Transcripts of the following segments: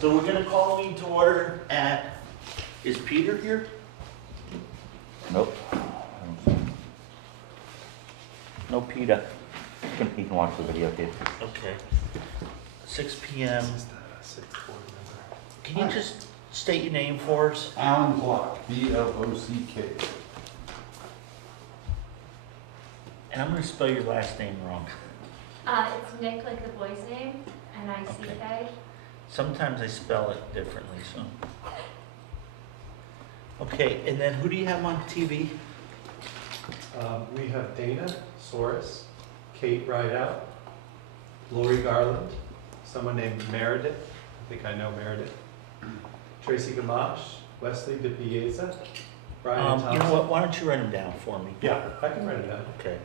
So we're gonna call a meeting to order at, is Peter here? Nope. No Peter. He can watch the video too. Okay. 6 PM. Can you just state your name for us? Alan Block, B-L-O-C-K. And I'm gonna spell your last name wrong. It's Nick, like the boy's name, N-I-C-K. Sometimes I spell it differently, so. Okay, and then who do you have on TV? We have Dana Soros, Kate Rideout, Lori Garland, someone named Meredith, I think I know Meredith, Tracy Gamache, Wesley DePieza, Brian Thompson. You know what, why don't you write them down for me? Yeah, I can write it down. Okay.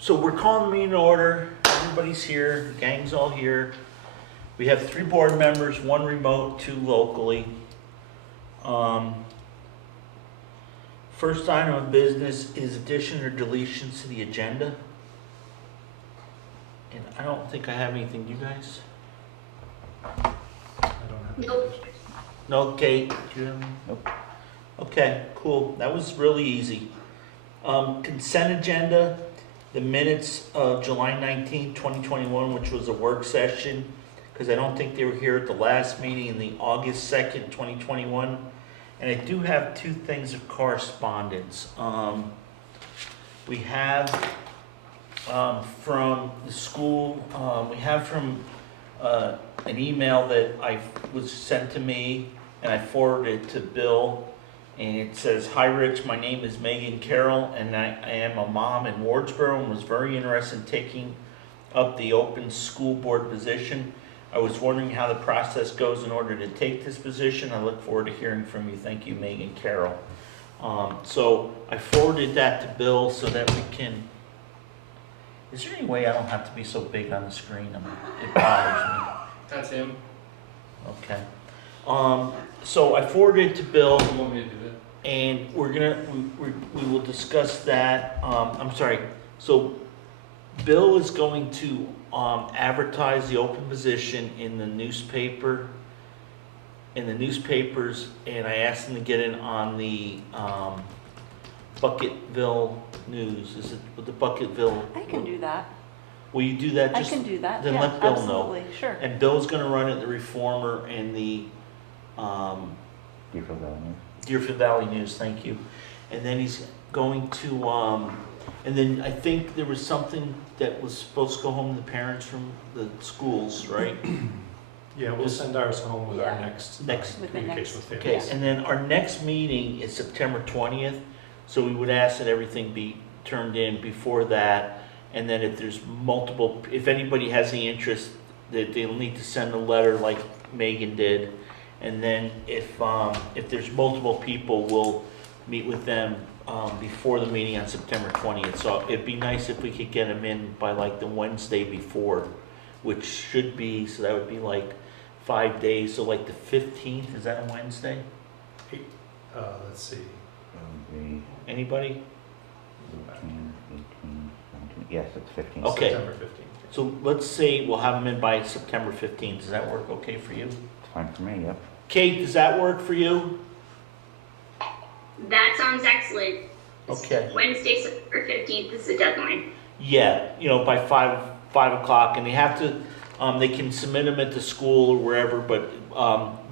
So we're calling the meeting to order. Everybody's here. The gang's all here. We have 3 board members, 1 remote, 2 locally. First item of business is addition or deletions to the agenda. And I don't think I have anything. You guys? I don't have. Nope. No, Kate? Do you have any? Nope. Okay, cool. That was really easy. Consent agenda, the minutes of July 19th, 2021, which was a work session, because I don't think they were here at the last meeting, in the August 2nd, 2021. And I do have 2 things of correspondence. We have from the school, we have from an email that was sent to me, and I forwarded to Bill. And it says, "Hi Rich, my name is Megan Carroll, and I am a mom in Wardsboro and was very interested in taking up the open school board position. I was wondering how the process goes in order to take this position. I look forward to hearing from you. Thank you, Megan Carroll." So I forwarded that to Bill so that we can, is there any way I don't have to be so big on the screen? It bothers me. That's him. Okay. So I forwarded it to Bill. You want me to do that? And we will discuss that. I'm sorry. So Bill is going to advertise the open position in the newspapers, and I asked him to get it on the Bucketville News. Is it with the Bucketville? I can do that. Will you do that? I can do that. Then Yeah, let Bill know. absolutely. Sure. And Bill's going to run it, the Reformer and the Deerfield Valley News. Deerfield Valley News, thank you. And then he's going to, and then I think there was something that was supposed to go home to the parents from the schools, right? Yeah, we'll send ours home with our Yeah. next With the communication with Okay, families. and then our next meeting is September 20th, so we would ask that everything be turned in before that. And then if there's multiple, if anybody has any interest, that they'll need to send a letter like Megan did. And then if there's multiple people, we'll meet with them before the meeting on September 20th. So it'd be nice if we could get them in by like the Wednesday before, which should be, so that would be like 5 days. So like the 15th, is that a Wednesday? Let's see. Anybody? 18, 18, 17. Yes, it's 15. Okay. September 15th. So let's say we'll have them in by September 15th. Does that work okay for you? It's fine for me, yep. Kate, does that work for you? That sounds excellent. Okay. Wednesday, September 15th is the deadline. Yeah, by 5 o'clock, and they have to, they can submit them at the school or wherever, but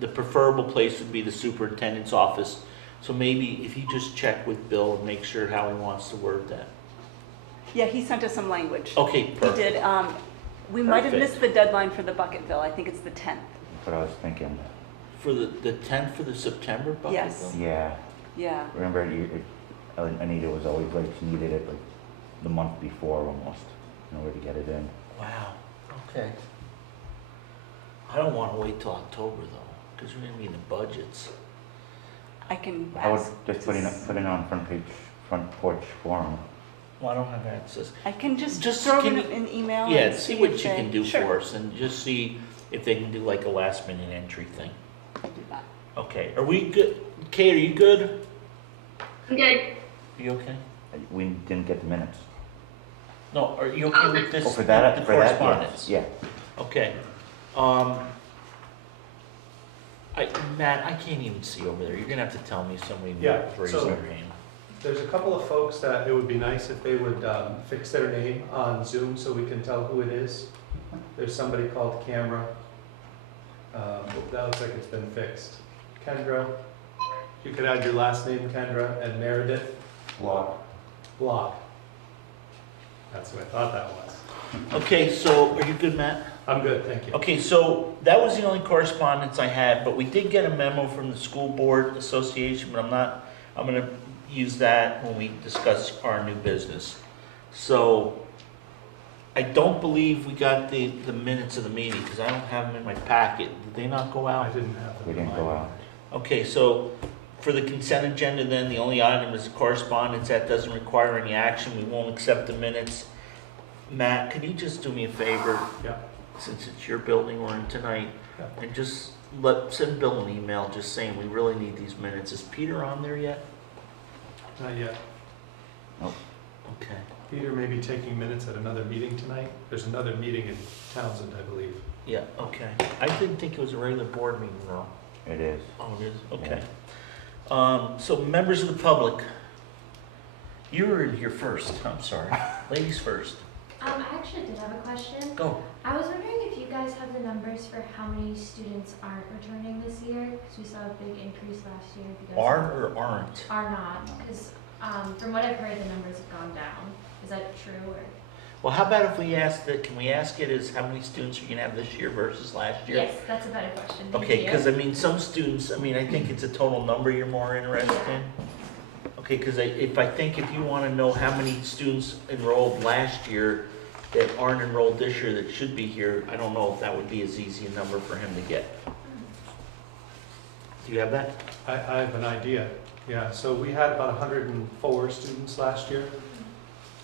the preferable place would be the superintendent's office. So maybe if you just check with Bill and make sure how he wants to word that. Yeah, he sent us some language. Okay, perfect. He did. We might have Perfect. missed the deadline for the Bucketville. I think it's the 10th. That's what I was thinking. For the 10th for the September bucket? Yes. Yeah. Yeah. Remember, Anita was always like, she needed it like the month before almost in order to get it in. Wow, okay. I don't want to wait till October though, because we're going to be in the budgets. I can I would ask. just put it on front porch forum. Well, I don't have access. I can just Just throw can in you- an email. Yeah, and see if what you they- can do Sure. for us and just see if they can do like a last minute entry thing. I'll do that. Okay, are we good? Kate, are you good? I'm good. Are you okay? We didn't get the minutes. No, are you okay with this? Oh, for that, the for that, correspondence? yes. Yeah. Okay. Matt, I can't even see over there. You're gonna have to tell me somebody Yeah, raised so- their hand. There's a couple of folks that it would be nice if they would fix their name on Zoom so we can tell who it is. There's somebody called Camera. That looks like it's been fixed. Kendra, you could add your last name, Kendra, and Meredith Block. Block. That's who I thought that was. Okay, so are you good, Matt? I'm good, thank you. Okay, so that was the only correspondence I had, but we did get a memo from the School Board Association, but I'm gonna use that when we discuss our new business. So I don't believe we got the minutes of the meeting, because I don't have them in my packet. Did they not go I out? didn't have them. We didn't go out. Okay, so for the consent agenda then, the only item is correspondence. That doesn't require any action. We won't accept the minutes. Matt, can you just do me a favor? Yeah. Since it's your building we're in tonight, Yeah. and just send Bill an email just saying we really need these minutes. Is Peter on there yet? Not yet. Okay. Peter may be taking minutes at another meeting tonight. There's another meeting in Townsend, I believe. Yeah, okay. I didn't think it was a regular board meeting though. It is. Oh, it is? Okay. So members of the public, you were in here first. I'm sorry. Ladies first. I actually did have a question. Go. I was wondering if you guys have the numbers for how many students aren't returning this year? Because we saw a big increase last year. If you guys Are or aren't? are not, because from what I've heard, the numbers have gone down. Is that true or? Well, how about if we ask that, can we ask it as how many students are you gonna have this year versus last year? Yes, that's a better question. Thank Okay, you. because I mean, some students, I mean, I think it's a total number you're more interested in. Okay, because if you want to know how many students enrolled last year that aren't enrolled this year that should be here, I don't know if that would be as easy a number for him to get. Do you have that? I have an idea. Yeah, so we had about 104 students last year,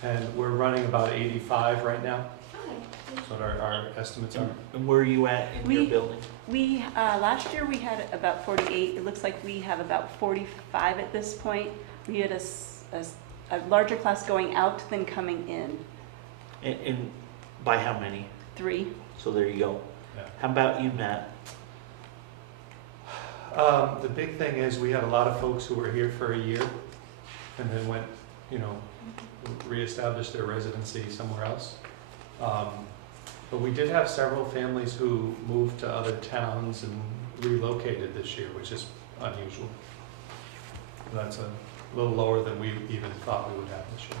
and we're running about 85 right now. Okay. That's what our estimates are. And where are you at in your We- building? We, last year we had about 48. It looks like we have about 45 at this point. We had a larger class going out than coming in, And by how many? 3. So there you go. Yeah. How about you, Matt? The big thing is we had a lot of folks who were here for a year and then went, reestablished their residency somewhere else. But we did have several families who moved to other towns and relocated this year, which is unusual. That's a little lower than we even thought we would have this year.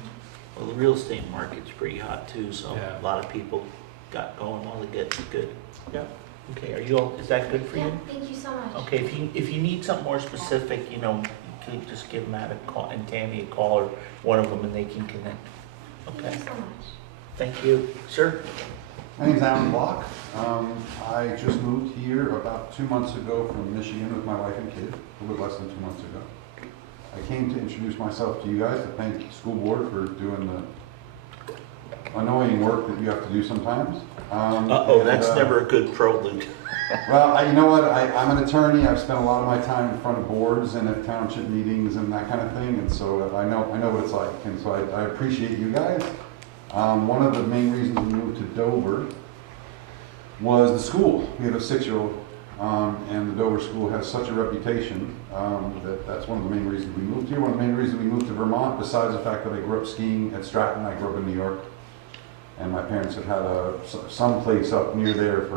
Well, the real estate market's pretty hot too, so Yeah. a lot of people got going while they get good. Yeah. Okay, are you all, is that good for Yeah, you? thank you so much. Okay, if you need something more specific, you can just give Matt a call and Tammy a call or one of them and they can connect. Thank Okay, you so much. thank you. Sir? My name's Alan Block. I just moved here about 2 months ago from Michigan with my wife and kid, a little less than 2 months ago. I came to introduce myself to you guys, to thank the school board for doing the annoying work that you have to do sometimes. Uh-oh, that's never a good prelude. Well, you know what, I'm an attorney, I've spent a lot of my time in front of boards and at township meetings and that kind of thing, and so I know what it's like, and so I appreciate you guys. One of the main reasons we moved to Dover was the school. We have a 6-year-old, and the Dover school has such a reputation that's one of the main reasons we moved here. One of the main reasons we moved to Vermont, besides the fact that I grew up skiing at Stratton, I grew up in New York, and my parents have had some place up near there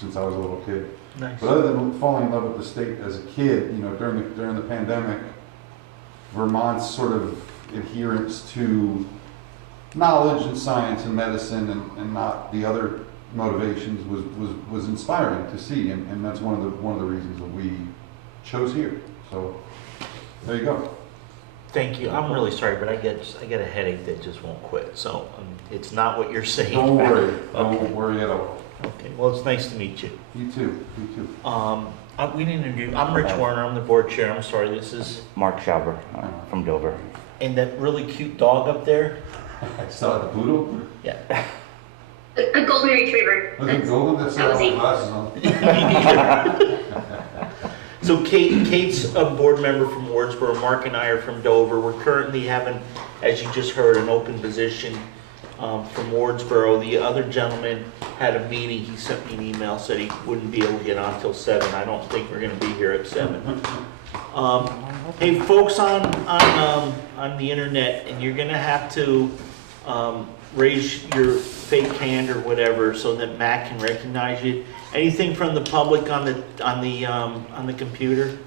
since I was a little kid. Nice. But other than falling in love with the state as a kid, during the pandemic, Vermont's sort of adherence to knowledge and science and medicine and not the other motivations was inspiring to see, and that's one of the reasons that we chose here. So there you go. Thank you. I'm really sorry, but I get a headache that just won't quit. So it's not what you're saying. Don't worry. Okay. Don't worry at all. Okay. Well, it's nice to meet you. You too. You too. We didn't introduce. I'm Rich Warner. I'm the board chair. I'm sorry. This is Mark Schauber from Dover. and that really cute dog up there. I saw the poodle. Yeah. A golden retriever. Was it golden? That's That was all easy. glasses on. So Kate's a board member from Wardsboro. Mark and I are from Dover. We're currently having, as you just heard, an open position from Wardsboro. The other gentleman had a meeting, he sent me an email, said he wouldn't be able to get on till 7. I don't think we're gonna be here at 7. Hey, folks on the internet, and you're gonna have to raise your fake hand or whatever so that Matt can recognize you. Anything from the public on the computer?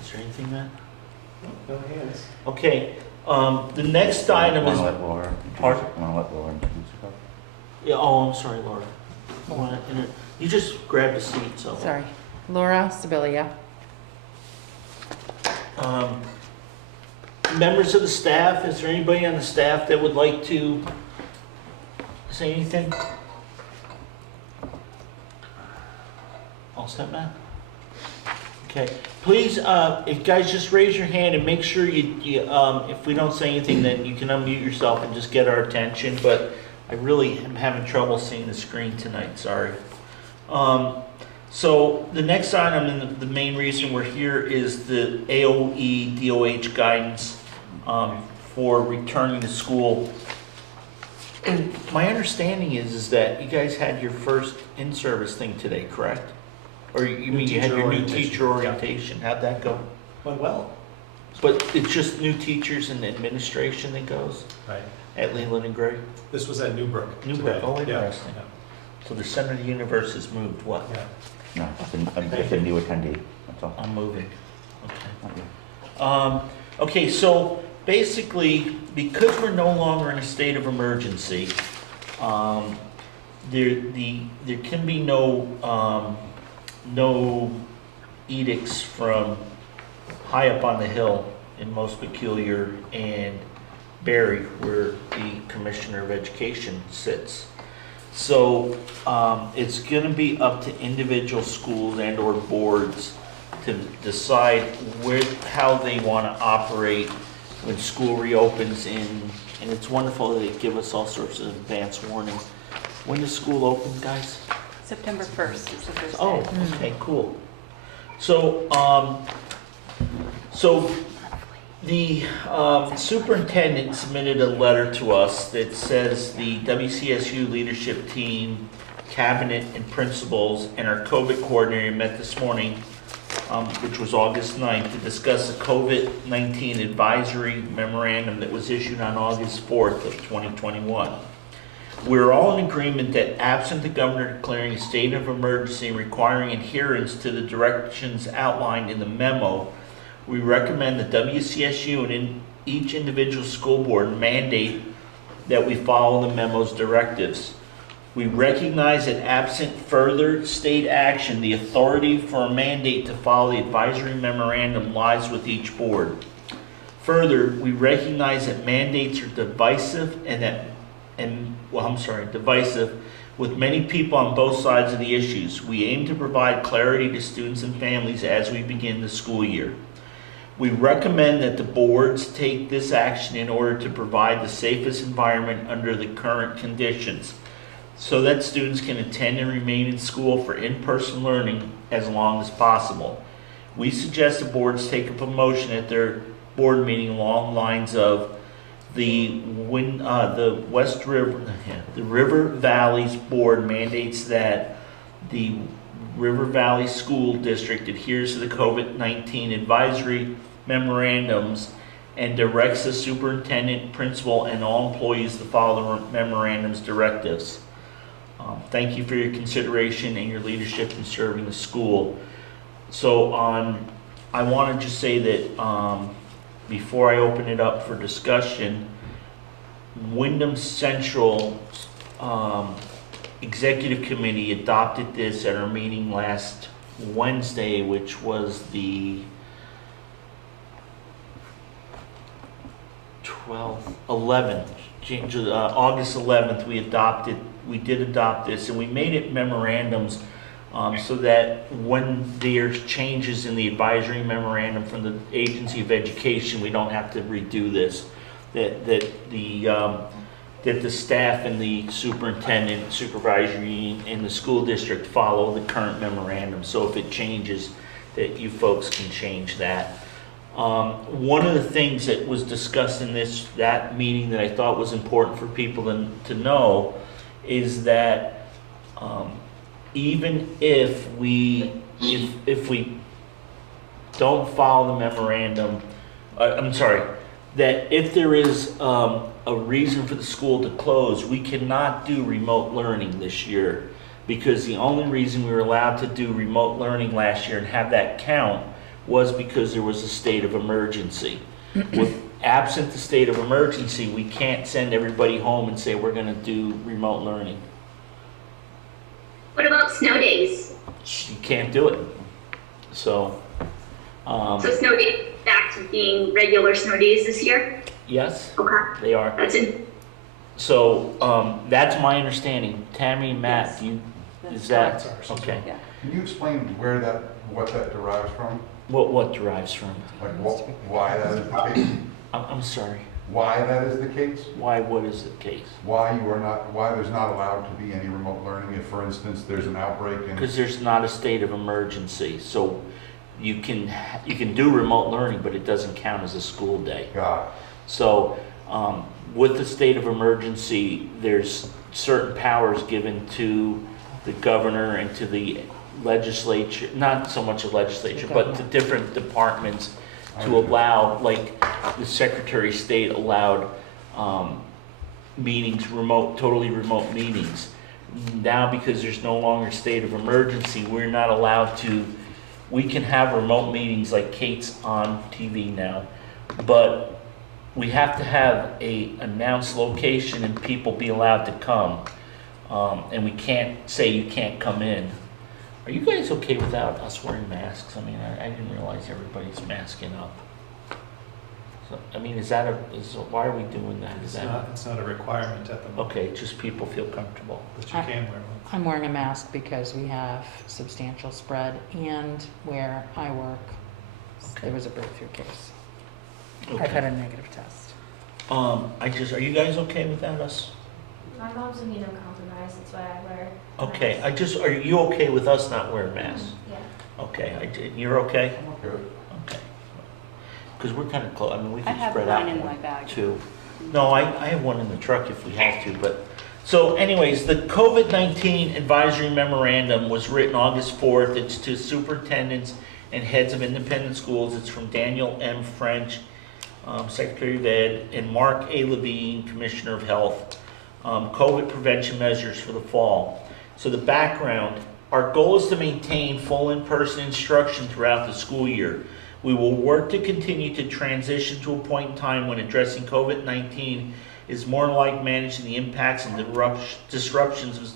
Is there anything, Matt? No hands. Okay, the next item is. Wanna let Laura Pardon? introduce herself? Yeah, oh, I'm sorry, Laura. You just grabbed a seat, so. Sorry. Laura Sibilia. Members of the staff, is there anybody on the staff that would like to say anything? All set, Matt? Okay, please, if guys just raise your hand and make sure you, if we don't say anything, then you can unmute yourself and just get our attention, but I really am having trouble seeing the screen tonight, sorry. So the next item and the main reason we're here is the AOE DOH guidance for returning to school. And my understanding is that you guys had your first in-service thing today, correct? Or you mean you had your new teacher orientation? How'd that go? Went well. But it's just new teachers and administration that goes Right. at Leland and Gray? This was at Newbrook. Newbrook, today. oh, Yeah, interesting. So the center of the universe has moved, what? Yeah. No, just a new attendee, that's all. I'm moving. Okay. Not you. Okay, so basically, because we're no longer in a state of emergency, there can be no edicts from high up on the hill in Most Peculiar and Barry, where the Commissioner of Education sits. So it's going to be up to individual schools and or boards to decide how they want to operate when school reopens and it's wonderful that they give us all sorts of advance warning. When does school open, guys? September 1st is the first day. Oh, okay, cool. So, the superintendent submitted a letter to us that says the WCSU leadership team, cabinet, and principals and our COVID coordinator met this morning, which was August 9th, to discuss the COVID-19 advisory memorandum that was issued on August 4th of 2021. We're all in agreement that absent the governor declaring a state of emergency and requiring adherence to the directions outlined in the memo, we recommend that WCSU and in each individual school board mandate that we follow the memo's directives. We recognize that absent further state action, the authority for a mandate to follow the advisory memorandum lies with each board. Further, we recognize that mandates are divisive divisive with many people on both sides of the issues. We aim to provide clarity to students and families as we begin the school year. We recommend that the boards take this action in order to provide the safest environment under the current conditions, so that students can attend and remain in school for in-person learning as long as possible. We suggest the boards take up a motion at their board meeting along the lines of the River Valley's board mandates that the River Valley School District adheres to the COVID-19 advisory memorandums and directs the superintendent, principal, and all employees to follow the memorandum's directives. Thank you for your consideration and your leadership in serving the school. So I want to just say that before I open it up for discussion, Wyndham Central Executive Committee adopted this at our meeting last Wednesday, which was the 11th, August 11th, we did adopt this, and we made it memorandums so that when there's changes in the advisory memorandum from the Agency of Education, we don't have to redo this. That the staff and the superintendent, supervisory, and the school district follow the current memorandum. So if it changes, that you folks can change that. One of the things that was discussed in that meeting that I thought was important for people to know is that even if we don't follow the memorandum, I'm sorry, that if there is a reason for the school to close, we cannot do remote learning this year, because the only reason we were allowed to do remote learning last year and have that count was because there was a state of emergency. With absent the state of emergency, we can't send everybody home and say we're gonna do remote learning. What about snow days? You can't do it. So, So snow days back to being regular snow days this year? yes, Okay, they are. that's in, So, that's my understanding. Tammy and Matt, Yes. is That's that, That's ours as okay. well. Yeah. Can you explain what that derives from? What derives from? Like, why that is the case? I'm sorry. Why that is the case? Why, what is the case? Why there's not allowed to be any remote learning if, for instance, there's an outbreak and... Because there's not a state of emergency, so you can do remote learning, but it doesn't count as a school day. God, So, with the state of emergency, there's certain powers given to the governor and to the legislature, not so much the legislature, but to different departments to allow, like, the Secretary of State allowed meetings, totally remote meetings. Now, because there's no longer state of emergency, we're not allowed to, we can have remote meetings like Kate's on TV now, but we have to have a announced location and people be allowed to come. And we can't say you can't come in. Are you guys okay without us wearing masks? I mean, I didn't realize everybody's masking up. So, I mean, why are we doing that? It's not a requirement at the moment, Okay, just people feel comfortable. but you can wear one. I'm wearing a mask because we have substantial spread, and where I work, Okay. there was a breakthrough case. I've Okay. had a negative test. are you guys okay without us? My mom's immunocompromised, that's why I wear. a Okay, mask. are you okay with us not wearing masks? Yeah. Okay, you're okay? I'm good. Okay. Because we're kind of close, I mean, we I can have spread out mine in more my bag. too. No, I have one in the truck if we have to, but, so anyways, the COVID-19 advisory memorandum was written August 4th. It's to superintendents and heads of independent schools. It's from Daniel M. French, Secretary of Ed, and Mark A. Levine, Commissioner of Health. COVID prevention measures for the fall. So the background, our goal is to maintain full in-person instruction throughout the school year. We will work to continue to transition to a point in time when addressing COVID-19 is more like managing the impacts and disruptions of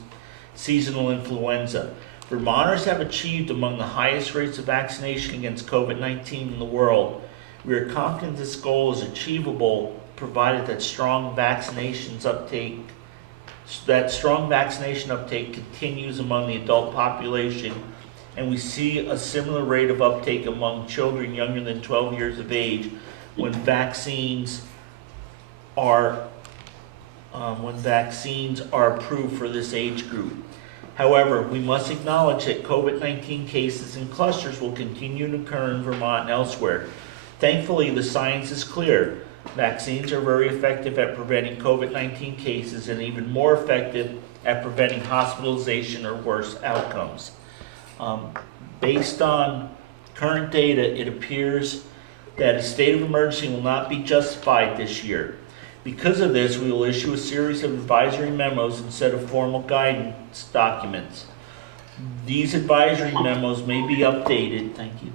seasonal influenza. Vermonters have achieved among the highest rates of vaccination against COVID-19 in the world. We are confident this goal is achievable provided that strong vaccination uptake continues among the adult population, and we see a similar rate of uptake among children younger than 12 years of age when vaccines are approved for this age group. However, we must acknowledge that COVID-19 cases and clusters will continue to occur in Vermont and elsewhere. Thankfully, the science is clear. Vaccines are very effective at preventing COVID-19 cases and even more effective at preventing hospitalization or worse outcomes. Based on current data, it appears that a state of emergency will not be justified this year. Because of this, we will issue a series of advisory memos instead of formal guidance documents. These advisory memos may be updated, thank you.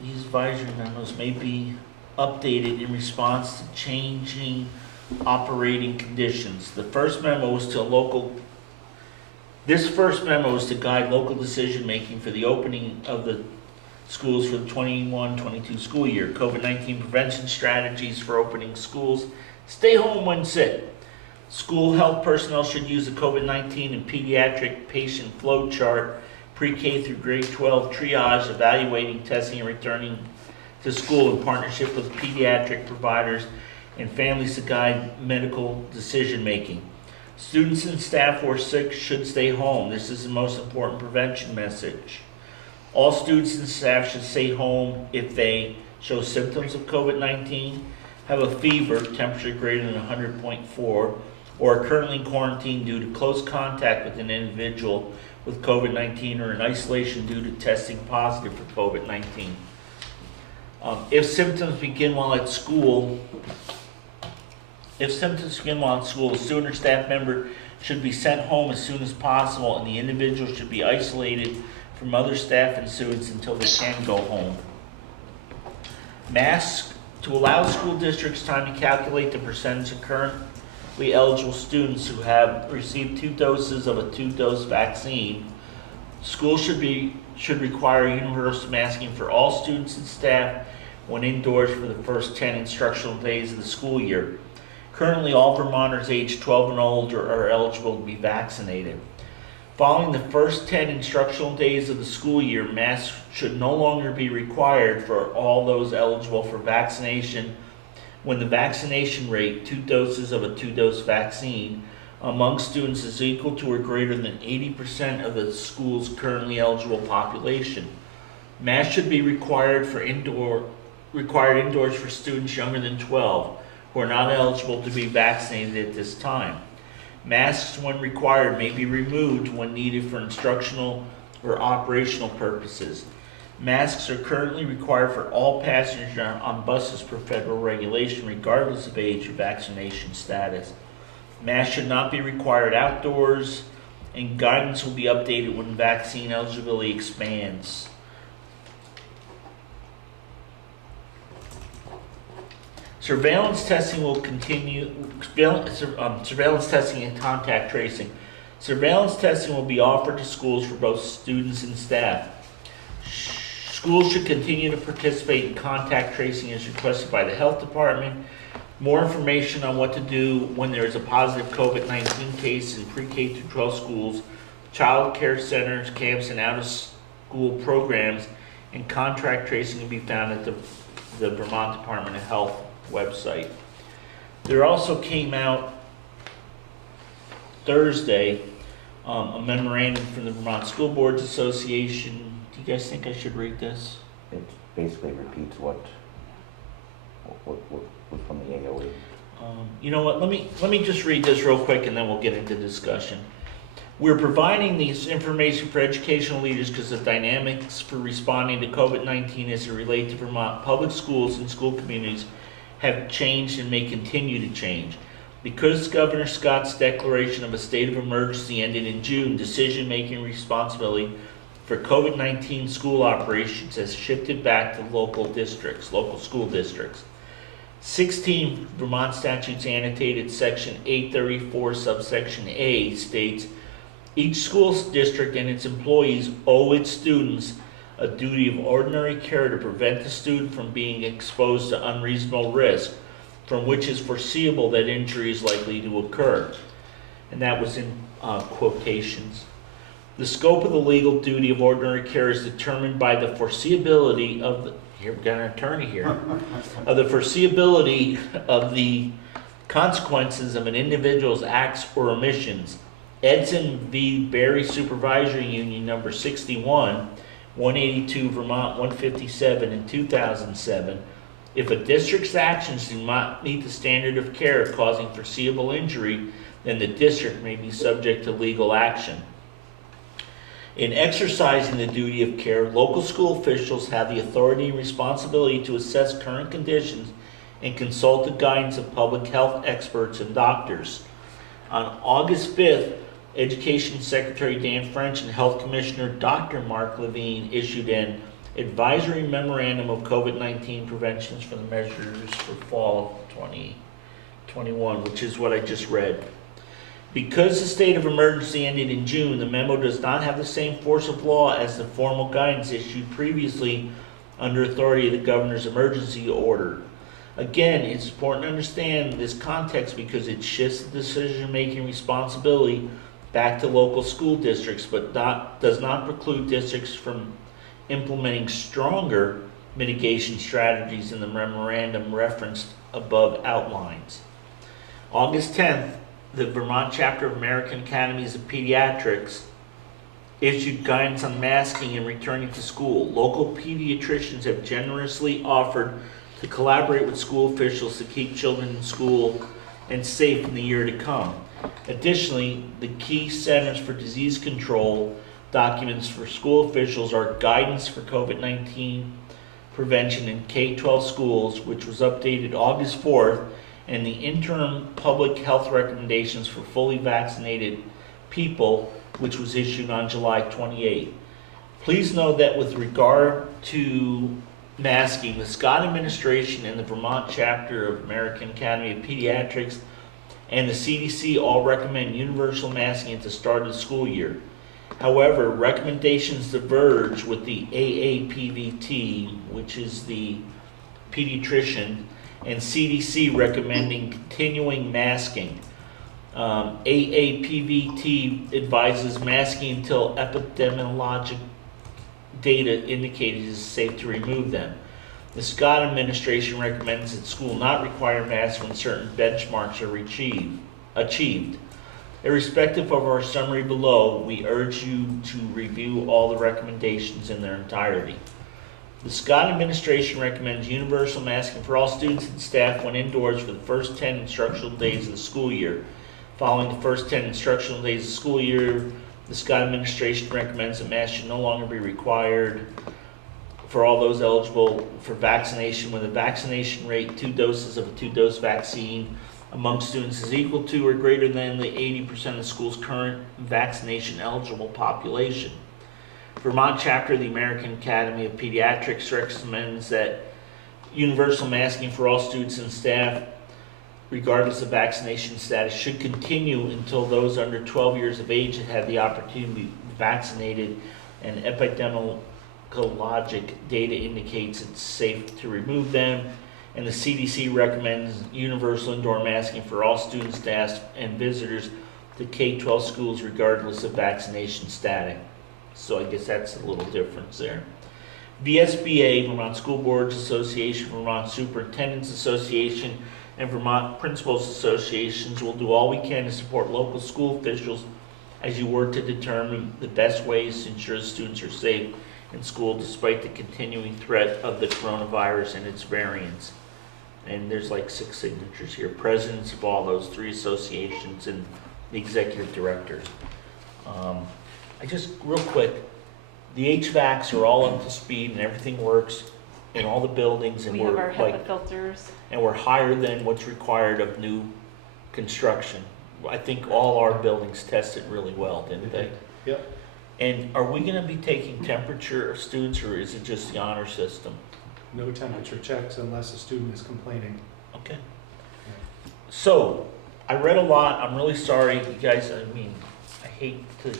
These advisory memos may be updated in response to changing operating conditions. This first memo is to guide local decision-making for the opening of the schools for the 21-22 school year. COVID-19 prevention strategies for opening schools. Stay home when sick. School health personnel should use the COVID-19 and pediatric patient flow chart, pre-K through grade 12 triage, evaluating, testing, and returning to school in partnership with pediatric providers and families to guide medical decision-making. Students and staff who are sick should stay home. This is the most important prevention message. All students and staff should stay home if they show symptoms of COVID-19, have a fever, temperature greater than 100.4, or are currently in quarantine due to close contact with an individual with COVID-19 or in isolation due to testing positive for COVID-19. If symptoms begin while at school, a student or staff member should be sent home as soon as possible, and the individual should be isolated from other staff and students until they can go home. Masks, to allow school districts time to calculate the percentage of currently eligible students who have received 2 doses of a 2-dose vaccine, schools should require universal masking for all students and staff when indoors for the first 10 instructional days of the school year. Currently, all Vermonters aged 12 and older are eligible to be vaccinated. Following the first 10 instructional days of the school year, masks should no longer be required for all those eligible for vaccination when the vaccination rate, 2 doses of a 2-dose vaccine, among students is equal to or greater than 80% of the school's currently eligible population. Masks should be required indoors for students younger than 12 who are not eligible to be vaccinated at this time. Masks, when required, may be removed when needed for instructional or operational purposes. Masks are currently required for all passengers on buses per federal regulation, regardless of age or vaccination status. Masks should not be required outdoors, and guidance will be updated when vaccine eligibility expands. Surveillance testing will continue. Surveillance testing and contact tracing. Surveillance testing will be offered to schools for both students and staff. Schools should continue to participate in contact tracing as requested by the health department. More information on what to do when there is a positive COVID-19 case in pre-K through 12 schools, child care centers, camps, and out-of-school programs, and contract tracing can be found at the Vermont Department of Health website. There also came out Thursday a memorandum from the Vermont School Boards Association. Do you guys think I should read this? It basically repeats what was from the AOE. You know what? Let me just read this real quick, and then we'll get into discussion. We're providing this information for educational leaders because the dynamics for responding to COVID-19 as it relates to Vermont public schools and school communities have changed and may continue to change. Because Governor Scott's declaration of a state of emergency ended in June, decision-making responsibility for COVID-19 school operations has shifted back to local school districts. 16 Vermont statutes annotated section 834 subsection A states, each school district and its employees owe its students a duty of ordinary care to prevent the student from being exposed to unreasonable risk from which is foreseeable that injury is likely to occur. And that was in quotations. The scope of the legal duty of ordinary care is determined by the foreseeability of here we've got an attorney here, of the foreseeability of the consequences of an individual's acts or omissions. Edson v. Barry Supervisory Union number 61, 182 Vermont 157 in 2007. If a district's actions do not meet the standard of care causing foreseeable injury, then the district may be subject to legal action. In exercising the duty of care, local school officials have the authority and responsibility to assess current conditions and consult the guidance of public health experts and doctors. On August 5th, Education Secretary Dan French and Health Commissioner Dr. Mark Levine issued an advisory memorandum of COVID-19 preventions for the measures for fall of 2021, which is what I just read. Because the state of emergency ended in June, the memo does not have the same force of law as the formal guidance issued previously under authority of the governor's emergency order. Again, it's important to understand this context because it shifts the decision-making responsibility back to local school districts, but does not preclude districts from implementing stronger mitigation strategies in the memorandum referenced above outlines. August 10th, the Vermont chapter of American Academies of Pediatrics issued guidance on masking and returning to school. Local pediatricians have generously offered to collaborate with school officials to keep children in school and safe in the year to come. Additionally, the key Centers for Disease Control documents for school officials are guidance for COVID-19 prevention in K-12 schools, which was updated August 4th, and the interim public health recommendations for fully vaccinated people, which was issued on July 28th. Please note that with regard to masking, the Scott administration and the Vermont chapter of American Academy of Pediatrics and the CDC all recommend universal masking at the start of the school year. However, recommendations diverge with the AAPVT, which is the pediatrician, and CDC recommending continuing masking. AAPVT advises masking until epidemiologic data indicates it is safe to remove them. The Scott administration recommends that school not require masks when certain benchmarks are achieved. Irrespective of our summary below, we urge you to review all the recommendations in their entirety. The Scott administration recommends universal masking for all students and staff when indoors for the first 10 instructional days of the school year. Following the first 10 instructional days of the school year, the Scott administration recommends that masks should no longer be required for all those eligible for vaccination when the vaccination rate, 2 doses of a 2-dose vaccine among students is equal to or greater than the 80% of the school's current vaccination eligible population. Vermont chapter of the American Academy of Pediatrics recommends that universal masking for all students and staff, regardless of vaccination status, should continue until those under 12 years of age have had the opportunity to be vaccinated and epidemiologic data indicates it's safe to remove them. And the CDC recommends universal indoor masking for all students, staff, and visitors to K-12 schools regardless of vaccination status. So I guess that's a little difference there. VSBA, Vermont School Boards Association, Vermont Superintendents Association, and Vermont Principals Associations will do all we can to support local school officials as you work to determine the best ways to ensure students are safe in school despite the continuing threat of the coronavirus and its variants. And there's like 6 signatures here, presidents of all those 3 associations and the executive directors. I just, real quick, the HVACs are all up to speed and everything works in all the buildings, and We have we're our HEPA like, filters. and we're higher than what's required of new construction. I think all our buildings tested really well, didn't they? Yep. And are we gonna be taking temperature of students, or is it just the honor system? No temperature checks unless a student is complaining. Okay. So, I read a lot, I'm really sorry, you guys, I mean, I hate to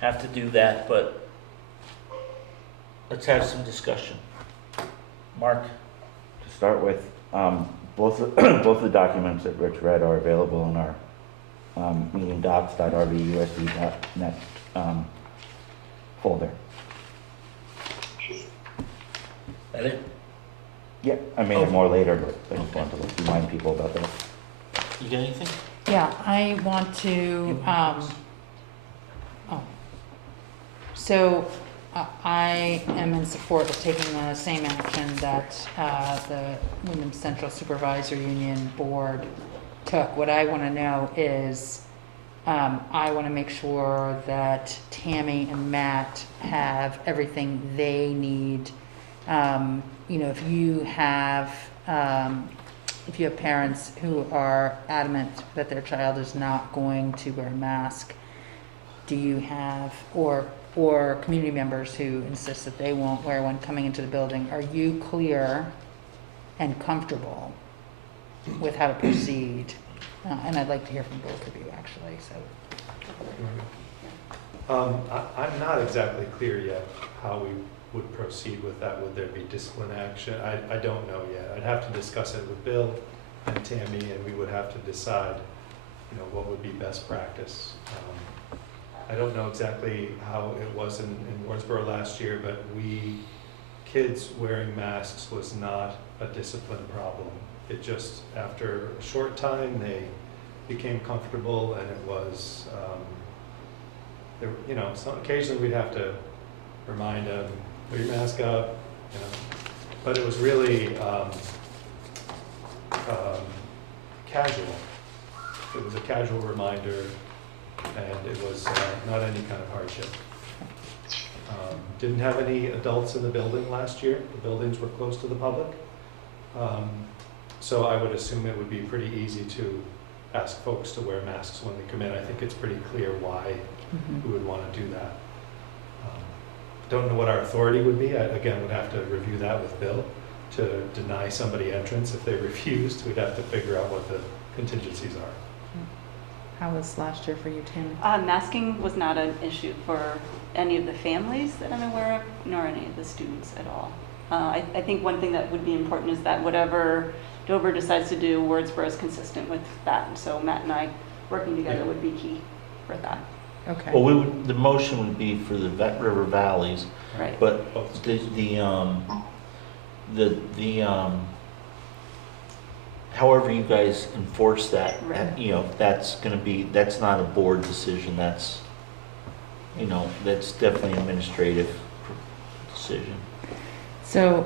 have to do that, but let's have some discussion. Mark? To start with, both the documents that Rich read are available in our meeting docs.rvusd.net folder. That it? Yeah, I made it more later, but I just wanted to remind people about that. You got anything? Yeah, I want to, so I am in support of taking the same action that the Women's Central Supervisor Union Board took. What I want to know is, I want to make sure that Tammy and Matt have everything they need. You know, if you have parents who are adamant that their child is not going to wear a mask, do you have, or community members who insist that they won't wear one coming into the building, are you clear and comfortable with how to proceed? And I'd like to hear from both of you, actually, so. I'm not exactly clear yet how we would proceed with that. Would there be discipline action? I don't know yet. I'd have to discuss it with Bill and Tammy, and we would have to decide, you know, what would be best practice. I don't know exactly how it was in Wardsboro last year, but kids wearing masks was not a discipline problem. It just, after a short time, they became comfortable, and it was So occasionally we'd have to remind them, put your mask up, but it was really casual. It was a casual reminder, and it was not any kind of hardship. Didn't have any adults in the building last year. The buildings were closed to the public. So I would assume it would be pretty easy to ask folks to wear masks when they come in. I think it's pretty clear why we would want to do that. Don't know what our authority would be. I, again, would have to review that with Bill to deny somebody entrance if they refused. We'd have to figure out what the contingencies are. How was last year for you, Tammy? Masking was not an issue for any of the families that I'm aware of, nor any of the students at all. I think one thing that would be important is that whatever Dover decides to do, Wardsboro is consistent with that. And so Matt and I working together would be key for that. Okay. Well, the motion would be for the River Valleys, Right. but however you guys enforce that, Right. that's not a board decision, that's definitely an administrative decision. So,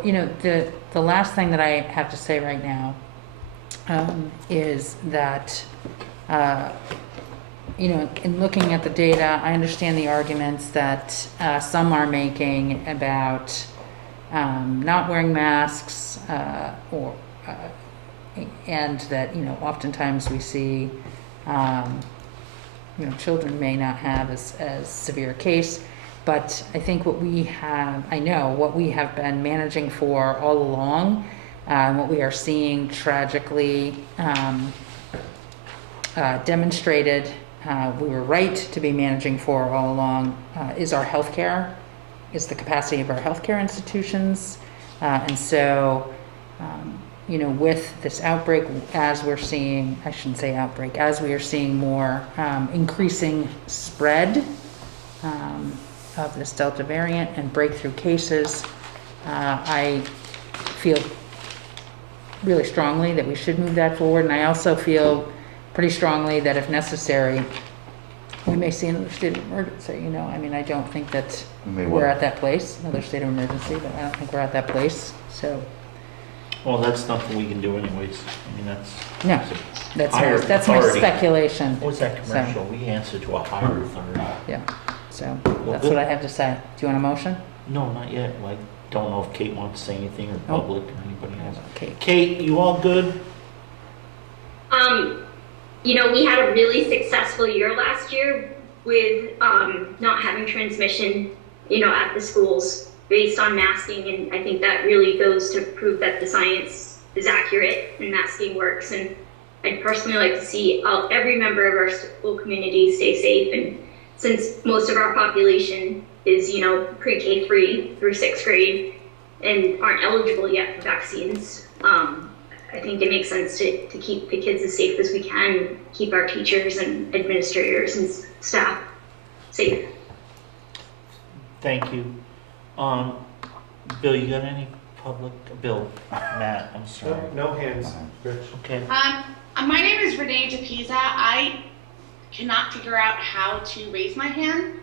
the last thing that I have to say right now is that, in looking at the data, I understand the arguments that some are making about not wearing masks and that, oftentimes we see, children may not have as severe a case. But I think what we have been managing for all along, what we are seeing tragically demonstrated, we were right to be managing for all along, is our healthcare, is the capacity of our healthcare institutions. And so, with this outbreak, as we are seeing more increasing spread of this Delta variant and breakthrough cases, I feel really strongly that we should move that forward. And I also feel pretty strongly that if necessary, we may see another state of emergency. I don't think that we're at that place, another state of emergency, but I don't think we're at that place. So. Well, that's nothing we can do anyways. That's my speculation. What's that commercial? We answer to a higher authority. Yeah. So that's what I have to say. Do you want a motion? No, not yet. I don't know if Kate wants to say anything or public or anybody else. Okay. Kate, you all good? We had a really successful year last year with not having transmission, at the schools based on masking, and I think that really goes to prove that the science is accurate and masking works. And I'd personally like to see every member of our school community stay safe. And since most of our population is, pre-K 3 through 6th grade and aren't eligible yet for vaccines, I think it makes sense to keep the kids as safe as we can, keep our teachers and administrators and staff safe. Thank you. Bill, you got any public? Bill, Matt, I'm sorry. No hands, Rich. Okay. My name is Renee DePisa. I cannot figure out how to raise my hand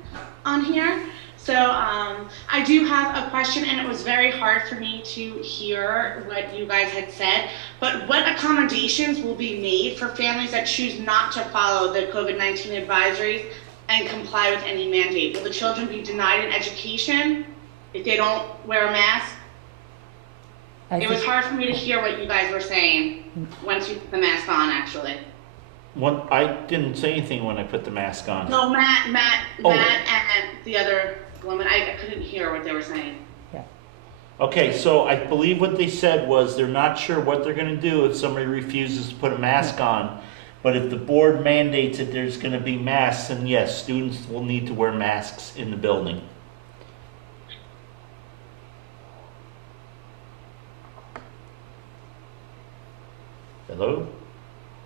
on here. So I do have a question, and it was very hard for me to hear what you guys had said, but what accommodations will be made for families that choose not to follow the COVID-19 advisories and comply with any mandate? Will the children be denied an education if they don't wear a mask? It was hard for me to hear what you guys were saying once you put the mask on, actually. I didn't say anything when I put the mask on. No, Matt, and the other woman, I couldn't hear what they were saying. Okay, so I believe what they said was they're not sure what they're going to do if somebody refuses to put a mask on. But if the board mandates that there's going to be masks, then yes, students will need to wear masks in the building. Hello?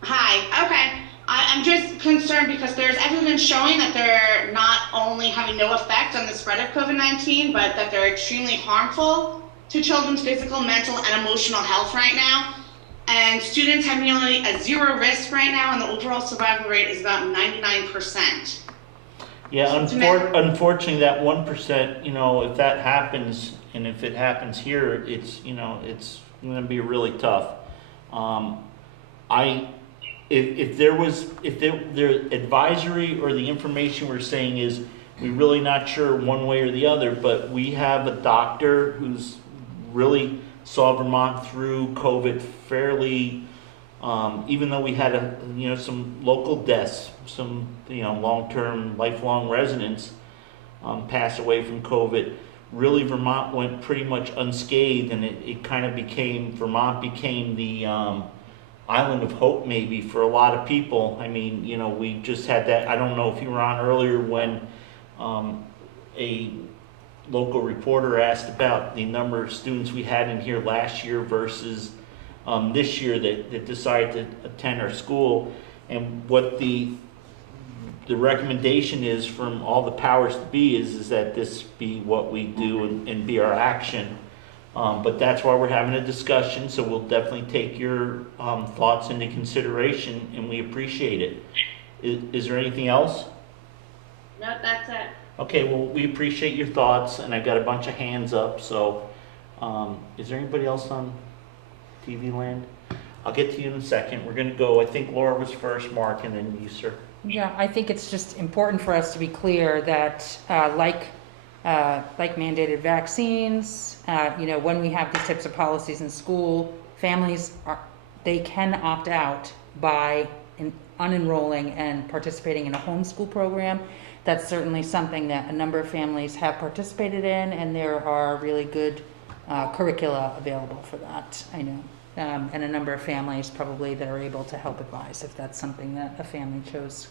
Hi, okay. I'm just concerned because there's evidence showing that they're not only having no effect on the spread of COVID-19, but that they're extremely harmful to children's physical, mental, and emotional health right now. And students have nearly a zero risk right now, and the overall survival rate is about 99%. Yeah, Demand- unfortunately, that 1%, you know, if that happens, and if it happens here, it's, you know, it's gonna be really tough. If the advisory or the information we're saying is, we're really not sure one way or the other, but we have a doctor who's really saw Vermont through COVID fairly, even though we had some local deaths, some, long-term, lifelong residents, pass away from COVID. Really, Vermont went pretty much unscathed, and it kind of Vermont became the, island of hope maybe for a lot of people. I mean, we just had that, I don't know if you were on earlier when, a local reporter asked about the number of students we had in here last year versus this year that decided to attend our school, and what the recommendation is from all the powers to be is that this be what we do and be our action. But that's why we're having a discussion, so we'll definitely take your thoughts into consideration, and we appreciate it. Is there anything else? No, that's it. Okay, well, we appreciate your thoughts, and I've got a bunch of hands up, so, is there anybody else on TV land? I'll get to you in a second. We're gonna go, I think Laura was first, Mark, and then you, sir. Yeah, I think it's just important for us to be clear that, like mandated vaccines, when we have these types of policies in school, families they can opt out by unenrolling and participating in a homeschool program. That's certainly something that a number of families have participated in, and there are really good curricula available for that, I know. And a number of families probably that are able to help advise if that's something that a family chose.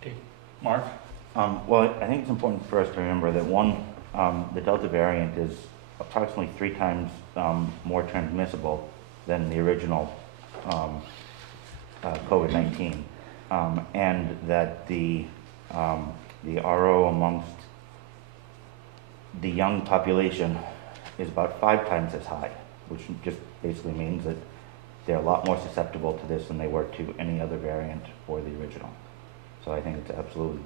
Okay, Mark? Well, I think it's important for us to remember that the Delta variant is approximately 3 times more transmissible than the original COVID-19, and that the RO amongst the young population is about 5 times as high, which just basically means that they're a lot more susceptible to this than they were to any other variant or the original. So I think it's absolutely,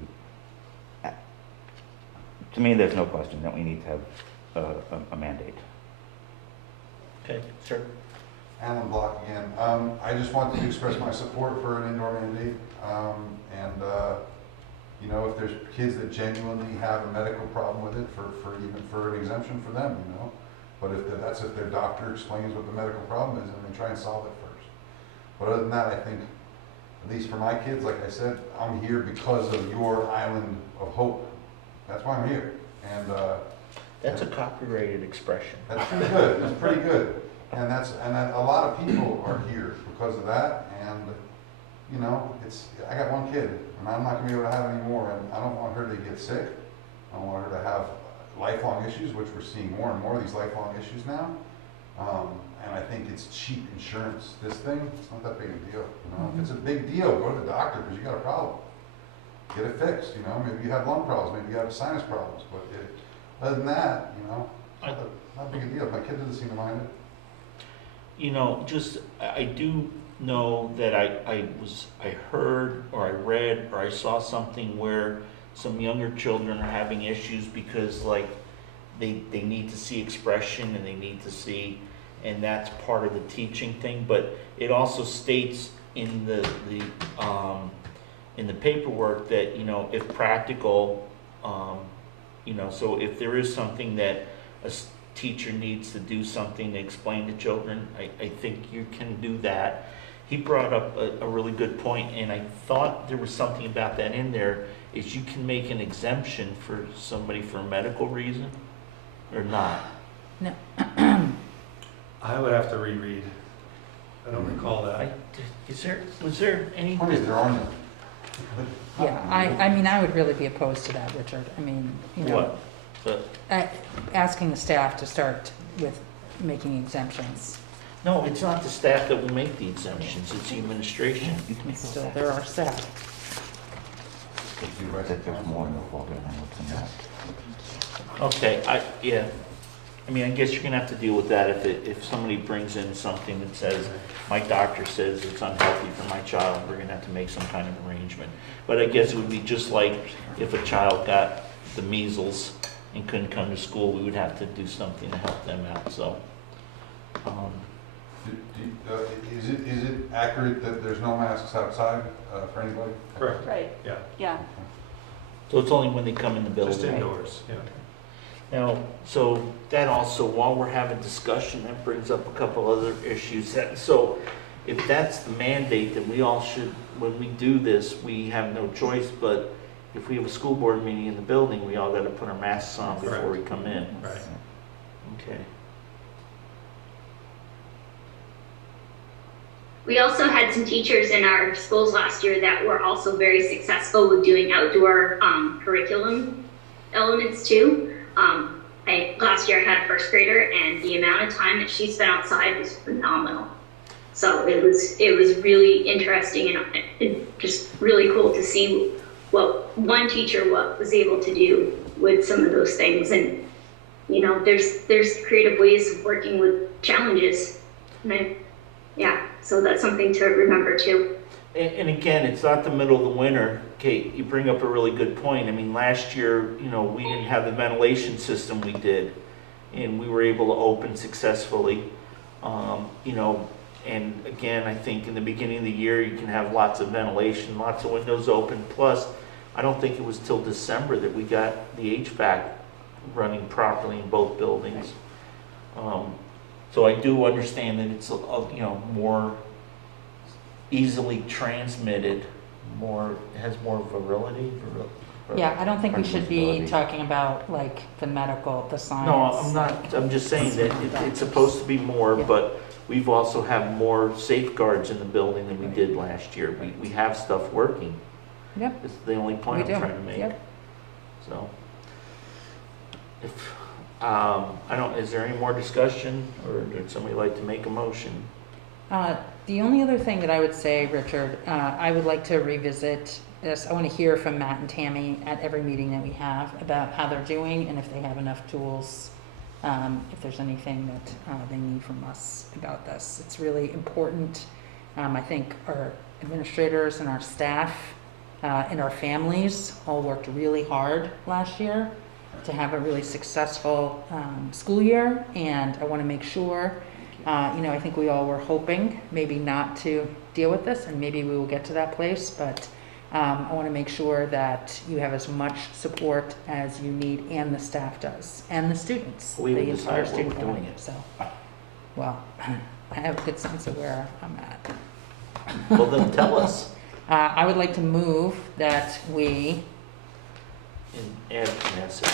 to me, there's no question that we need to have a mandate. Okay, sir. Alan Block again. I just wanted to express my support for an indoor mandate. If there's kids that genuinely have a medical problem with it, for an exemption for them, But if their doctor explains what the medical problem is, and they try and solve it first. But other than that, I think, at least for my kids, like I said, I'm here because of your island of hope. That's why I'm here. And That's a copyrighted expression. that's pretty good. It's pretty good. And a lot of people are here because of that. And I got one kid, and I'm not gonna be able to have any more. And I don't want her to get sick. I don't want her to have lifelong issues, which we're seeing more and more of these lifelong issues now. And I think it's cheap insurance. This thing, it's not that big a deal. If it's a big deal, go to the doctor because you got a problem. Get it fixed. Maybe you have lung problems, maybe you have sinus problems. But other than that, it's not big a deal. My kid doesn't seem to mind it. I do know that I heard or I read or I saw something where some younger children are having issues because they need to see expression and they need to see, and that's part of the teaching thing. But it also states in the paperwork that if practical, so if there is something that a teacher needs to do something to explain to children, I think you can do that. He brought up a really good point, and I thought there was something about that in there, is you can make an exemption for somebody for a medical reason or not. No. I would have to reread. I don't recall that. Was there any? What is there on it? Yeah, I would really be opposed to that, Richard. What? Asking the staff to start with making exemptions. No, it's not the staff that will make the exemptions, it's the administration. Still, there are staff. That there's more in the folder than what's in that. Okay, I mean, I guess you're gonna have to deal with that if somebody brings in something that says, my doctor says it's unhealthy for my child, we're gonna have to make some kind of arrangement. But I guess it would be just like if a child got the measles and couldn't come to school, we would have to do something to help them out, so. Is it accurate that there's no masks outside for anybody? Correct, Right, yeah, yeah. So it's only when they come in the building. just indoors, yeah. Now, so that also, while we're having discussion, that brings up a couple other issues. So if that's the mandate, then we all should, when we do this, we have no choice, but if we have a school board meeting in the building, we all gotta put our masks on before Correct. we come in. Right. Okay. We also had some teachers in our schools last year that were also very successful with doing outdoor curriculum elements too. Last year I had a first grader, and the amount of time that she spent outside was phenomenal. So it was really interesting and just really cool to see what one teacher was able to do with some of those things. And you know, there's creative ways of working with challenges. And so that's something to remember too. And again, it's not the middle of the winter. Kate, you bring up a really good point. I mean, last year, you know, we didn't have the ventilation system we did, and we were able to open successfully. You know, and again, I think in the beginning of the year, you can have lots of ventilation, lots of windows open. Plus, I don't think it was till December that we got the HVAC running properly in both buildings. So I do understand that it's you know, more easily transmitted, has more virility. Yeah, I don't think we should be Visibility. talking about like the medical, the science. No, I'm not, I'm just saying that it's supposed to be more, Yeah. but we've also have more safeguards in the building than we did last year. We have stuff working. Yep, It's the only we point do. I'm trying to make. Yep. So, if, I don't, is there any more discussion, or would somebody like to make a motion? The only other thing that I would say, Richard, I would like to revisit this. I want to hear from Matt and Tammy at every meeting that we have about how they're doing and if they have enough tools, if there's anything that they need from us about this. It's really important. I think our administrators and our staff and our families all worked really hard last year to have a really successful school year, and I want to make sure, you know, I think we all were hoping maybe not to deal with this, and maybe we will get to that place, but I want to make sure that you have as much support as you need, and the staff does, and the students, We will the entire decide what we're student doing. body. So, well, I have a good sense of where I'm at. Well, then tell us. I would like to move that we, And add Vanessa.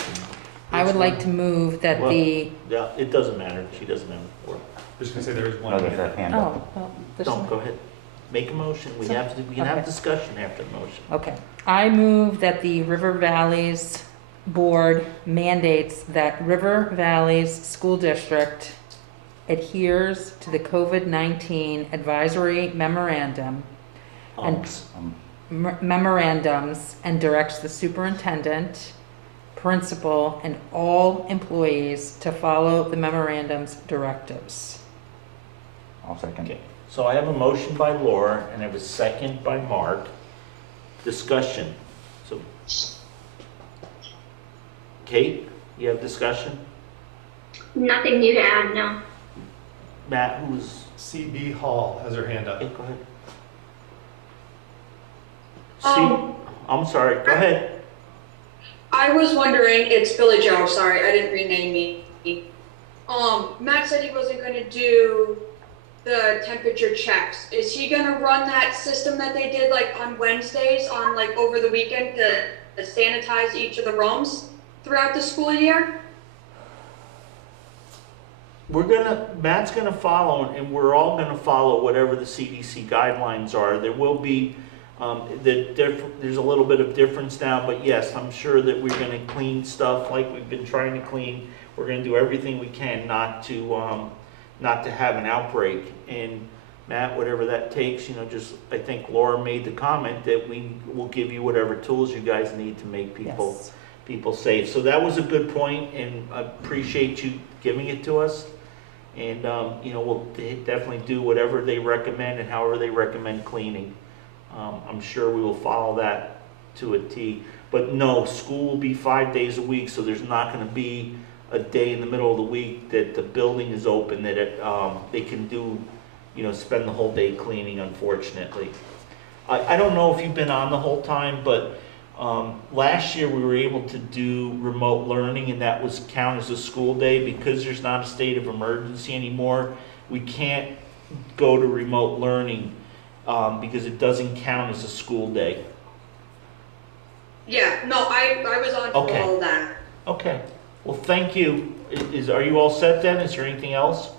I would like to move that Well- the, Yeah, it doesn't matter, she doesn't have the floor. Just gonna say there is one. Oh, there's hand that up. hand up. oh, well, there's Don't, some- go ahead. Make a motion, we So- can have okay. discussion after the motion. Okay. I move that the River Valleys Board mandates that River Valleys School District adheres to the COVID-19 advisory memorandum and memorandums and directs the superintendent, principal, and all employees to follow the memorandum's directives. I'll second. Okay, so I have a motion by Laura and I have a second by Mark. Discussion. So, Kate, you have discussion? Nothing new to add, no. Matt, who's, CB Hall has her hand up. go ahead. See, I'm sorry, go ahead. I was wondering, it's Billy Joe, sorry, I didn't rename me. Matt said he wasn't gonna do the temperature checks. Is he gonna run that system that they did like on Wednesdays on like over the weekend to sanitize each of the rooms throughout the school year? Matt's gonna follow, and we're all gonna follow whatever the CDC guidelines are. There will be, there's a little bit of difference now, but yes, I'm sure that we're gonna clean stuff like we've been trying to clean. We're gonna do everything we can not to have an outbreak. And Matt, whatever that takes, you know, just, I think Laura made the comment that we will give you whatever tools you guys need to make Yes. people safe. So that was a good point, and I appreciate you giving it to us. And, we'll definitely do whatever they recommend and however they recommend cleaning. I'm sure we will follow that to a T. But no, school will be 5 days a week, so there's not gonna be a day in the middle of the week that the building is open, that they can do, spend the whole day cleaning, unfortunately. I don't know if you've been on the whole time, but last year we were able to do remote learning, and that was count as a school day. Because there's not a state of emergency anymore, we can't go to remote learning because it doesn't count as a school day. Yeah, no, I was on for Okay. all of that. Okay, well, thank you. Are you all set then? Is there anything else?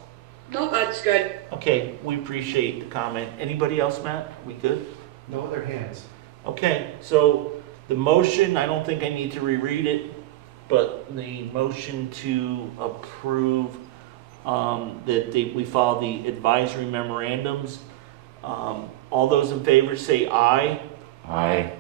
No, that's good. Okay, we appreciate the comment. Anybody else, Matt? We good? No other hands. Okay, so the motion, I don't think I need to reread it, but the motion to approve that we follow the advisory memorandums. All those in favor say aye. Aye.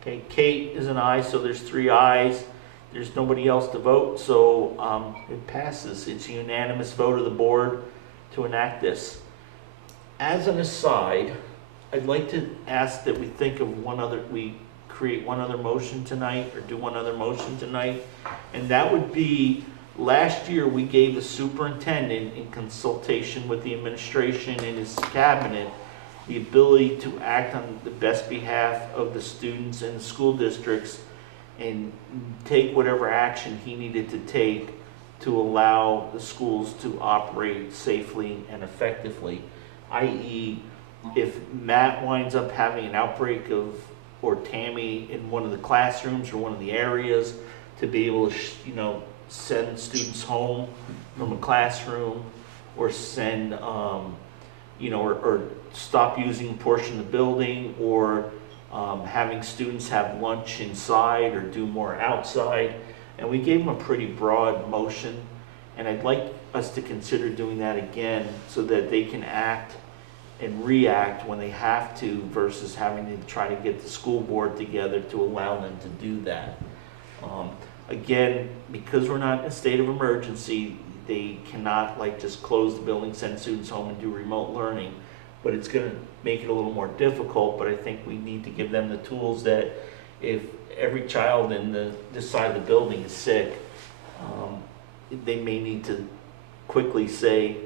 Okay, Kate is an aye, so there's 3 ayes. There's nobody else to vote, so it passes. It's a unanimous vote of the board to enact this. As an aside, I'd like to ask that we think of we create one other motion tonight, or do one other motion tonight, and that would be, last year we gave the superintendent, in consultation with the administration and his cabinet, the ability to act on the best behalf of the students and the school districts and take whatever action he needed to take to allow the schools to operate safely and effectively. I.e., if Matt winds up having an outbreak or Tammy in one of the classrooms or one of the areas, to be able to, send students home from a classroom, or send, or stop using a portion of the building, or having students have lunch inside or do more outside. And we gave them a pretty broad motion, and I'd like us to consider doing that again so that they can act and react when they have to, versus having to try to get the school board together to allow them to do that. Again, because we're not in a state of emergency, they cannot just close the building, send students home and do remote learning, but it's gonna make it a little more difficult. But I think we need to give them the tools that if every child in this side of the building is sick, they may need to quickly say,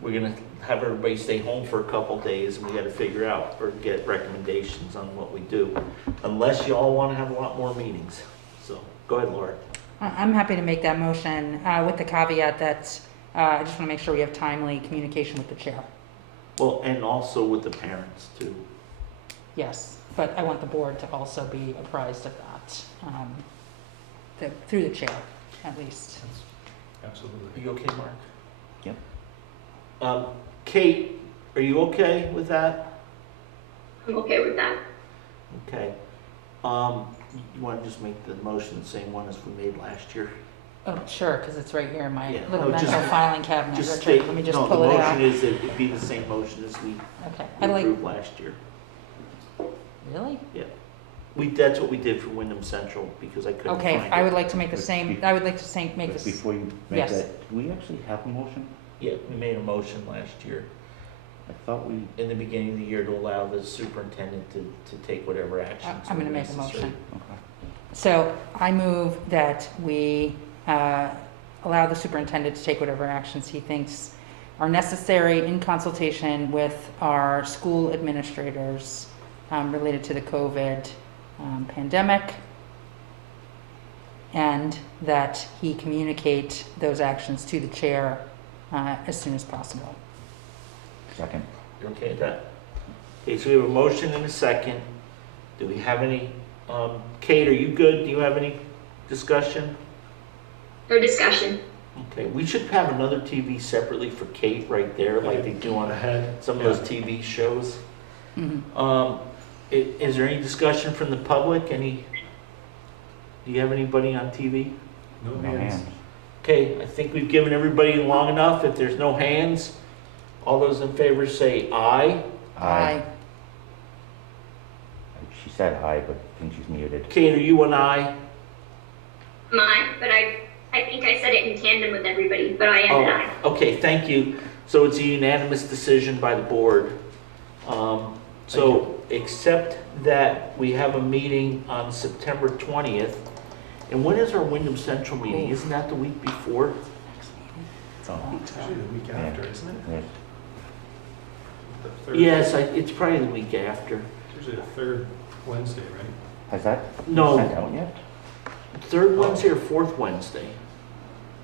we're gonna have everybody stay home for a couple days, and we gotta figure out or get recommendations on what we do. Unless you all wanna have a lot more meetings. So, go ahead, Laura. I'm happy to make that motion with the caveat that I just want to make sure we have timely communication with the chair. Well, and also with the parents too. Yes, but I want the board to also be apprised of that, through the chair, at least. Are Absolutely. you okay, Mark? Yep. Kate, are you okay with that? I'm okay with that. Okay. You want to just make the motion the same one as we made last year? Oh, sure, because it's right here in my Yeah, little no, just- mental filing cabinet. Just Richard, state, let me just no, pull the it out. motion is that it'd be the same motion as we Okay, I'd like, approved last year. really? That's what we did for Wyndham Central, because I couldn't find it. Okay, I would like to make the But same, be- I would like to say, make But this, before you make Yes. that, do we actually have a motion? Yeah, we made a motion last year, I thought we, in the beginning of the year, to allow the superintendent to take whatever actions I'm were gonna make a necessary. motion. okay. So I move that we allow the superintendent to take whatever actions he thinks are necessary in consultation with our school administrators related to the COVID pandemic, and that he communicate those actions to the chair as soon as possible. Second. You okay with that? Okay, so we have a motion and a second. Do we have any, Kate, are you good? Do you have any discussion? No discussion. Okay, we should have another TV separately for Kate right there, like they do on Ahead. some of those TV shows. Mhm. Is there any discussion from the public? Do you have anybody on TV? No No hands. hands. Okay, I think we've given everybody long enough. If there's no hands, all those in favor say aye. Aye. She said aye, but I think she's muted. Kate, are you an aye? Mine, but I I think I said it in tandem with everybody, but I am an aye. Okay, thank you. So it's a unanimous decision by the board. So except that we have a meeting on September 20th. And when is our Wyndham Central meeting? Isn't that the week before? It's usually the week after, isn't it? Yes. The third- Yes, it's probably the week after. It's usually the third Wednesday, right? Has that been No. sent out yet? Third Wednesday or fourth Wednesday?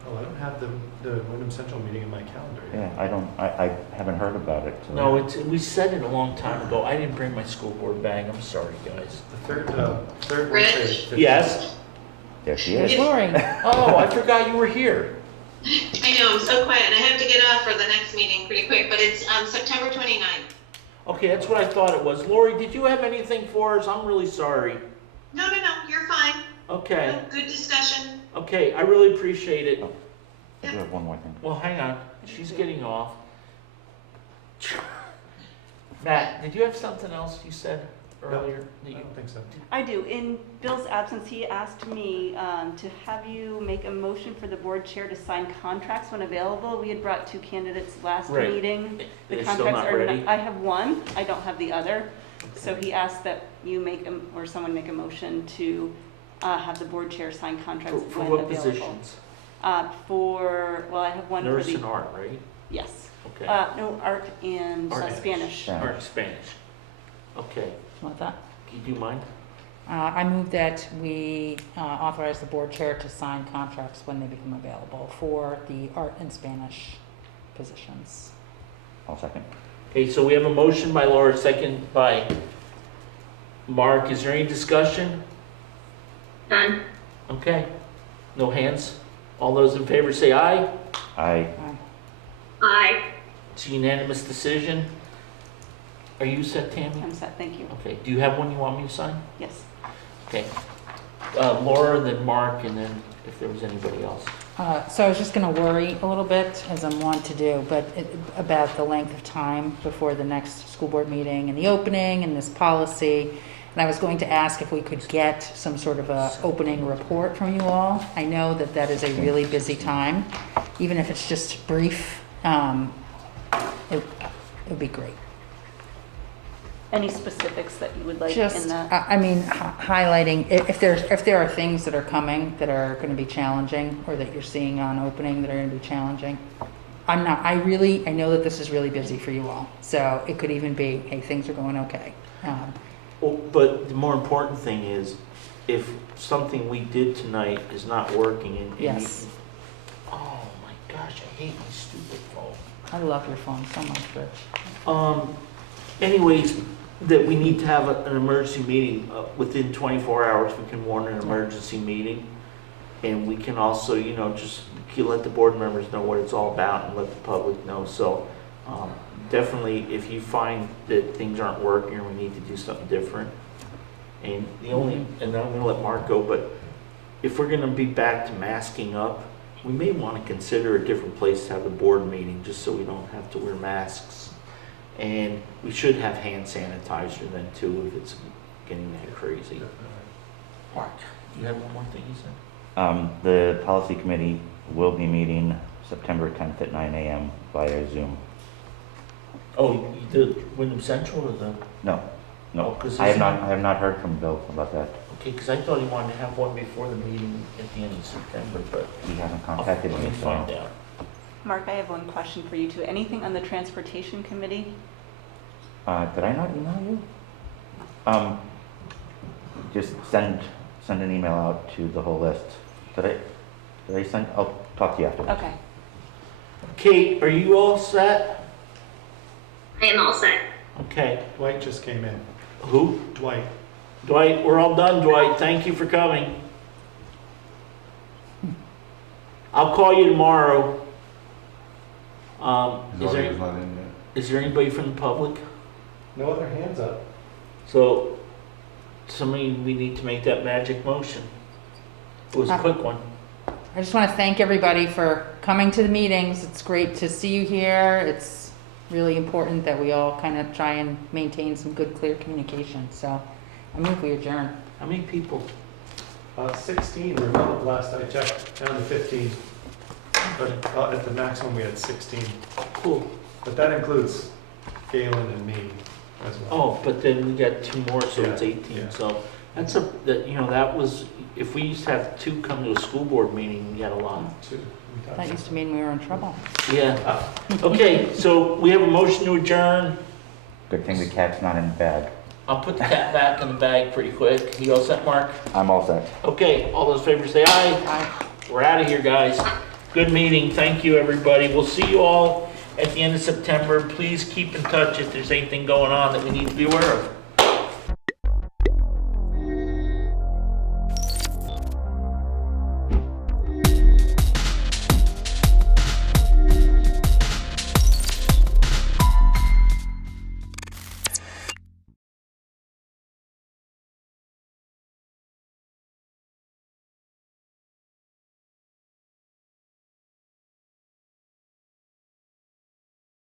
Oh, I don't have the Wyndham Central meeting in my calendar yet. Yeah, I haven't heard about it. So. No, we said it a long time ago. I didn't bring my school board bag. I'm sorry, guys. The third Wednesday. is 15th. Yes? There she There's is. Lori. Oh, I forgot you were here. I know, I'm so quiet, and I have to get off for the next meeting pretty quick, but it's September 29th. Okay, that's what I thought it was. Lori, did you have anything for us? I'm really sorry. No, you're fine. Okay, Good discussion. okay, I really appreciate it. I do have one more thing. Well, hang on, she's getting off. Matt, did you have something else you said earlier? that I you- don't think so. I do. In Bill's absence, he asked me to have you make a motion for the board chair to sign contracts when available. We had brought 2 candidates last Right. meeting. The They're still contracts not are ready? I have one, I don't have the other. So he asked that you make, or someone make a motion to have the board chair sign contracts For when what available. positions? Well, I have one for Nurse the, and art, right? yes. Okay. No, art and Art and Spanish. Yeah. Art and Spanish. Okay, Want that? do you mind? I move that we authorize the board chair to sign contracts when they become available for the art and Spanish positions. I'll second. Okay, so we have a motion by Laura, second by Mark. Is there any discussion? Done. Okay, no hands? All those in favor say aye. I Aye. It's a unanimous decision. Are you set, Tammy? I'm set, thank you. Okay, do you have one you want me to sign? Yes. Okay. Laura, then Mark, and then if there was anybody else. So I was just going to worry a little bit, as I'm wont to do, but about the length of time before the next school board meeting and the opening and this policy. And I was going to ask if we could get some sort of a opening report from you all. I know that that is a really busy time, even if it's just brief. It would be great. Any specifics that you would like in Just, that? I mean, highlighting, if there are things that are coming that are going to be challenging, or that you're seeing on opening that are going to be challenging. I know that this is really busy for you all, so it could even be, hey, things are going okay. Well, but the more important thing is, if something we did tonight is not working and Yes. oh my gosh, I hate my stupid phone. I love your phone so much, Rich. Anyways, that we need to have an emergency meeting within 24 hours. We can warn an emergency meeting, and we can also, just let the board members know what it's all about and let the public know. So definitely, if you find that things aren't working or we need to do something different, and and I'm going to let Mark go, but if we're going to be back to masking up, we may want to consider a different place to have the board meeting, just so we don't have to wear masks. And we should have hand sanitizer then too, if it's getting that crazy. Mark, you had one more thing you said? The policy committee will be meeting September 10th at 9 a.m. via Zoom. Oh, the Wyndham Central or the, No, Oh, 'cause I have isn't not. it- I have not heard from Bill about that. okay, because I thought he wanted to have one before the meeting at the end of September, but He hasn't I'll contacted let me me, so. find out. Mark, I have one question for you too. Anything on the transportation committee? Did I not email you? Just send an email out to the whole list. Did I send? I'll talk to you after. Okay. Kate, are you all set? I am all set. Okay. Dwight just came in. Who? Dwight. Dwight, we're all done, Dwight. Thank you for coming. I'll call you tomorrow. His audio's not in yet. Is there anybody from the public? No other hands up. So, we need to make that magic motion. It was a quick one. I just want to thank everybody for coming to the meetings. It's great to see you here. It's really important that we all kind of try and maintain some good, clear communication. So I move we adjourn. How many people? 16, remember last I checked, down to 15. But at the maximum, we had 16. Cool. But that includes Galen and me as well. Oh, but then we got 2 more, so it's Yeah, 18, yeah. so that's that was, if we used to have 2 come to a school board meeting, we got a lot. Two. That used to mean we were in trouble. Yeah. Okay, so we have a motion to adjourn. Good thing the cat's not in the bag. I'll put the cat back in the bag pretty quick. You all set, Mark? I'm all set. Okay, all those in favor say aye. Aye. We're out of here, guys. Good meeting. Thank you, everybody. We'll see you all at the end of September. Please keep in touch if there's anything going on that we need to be aware of.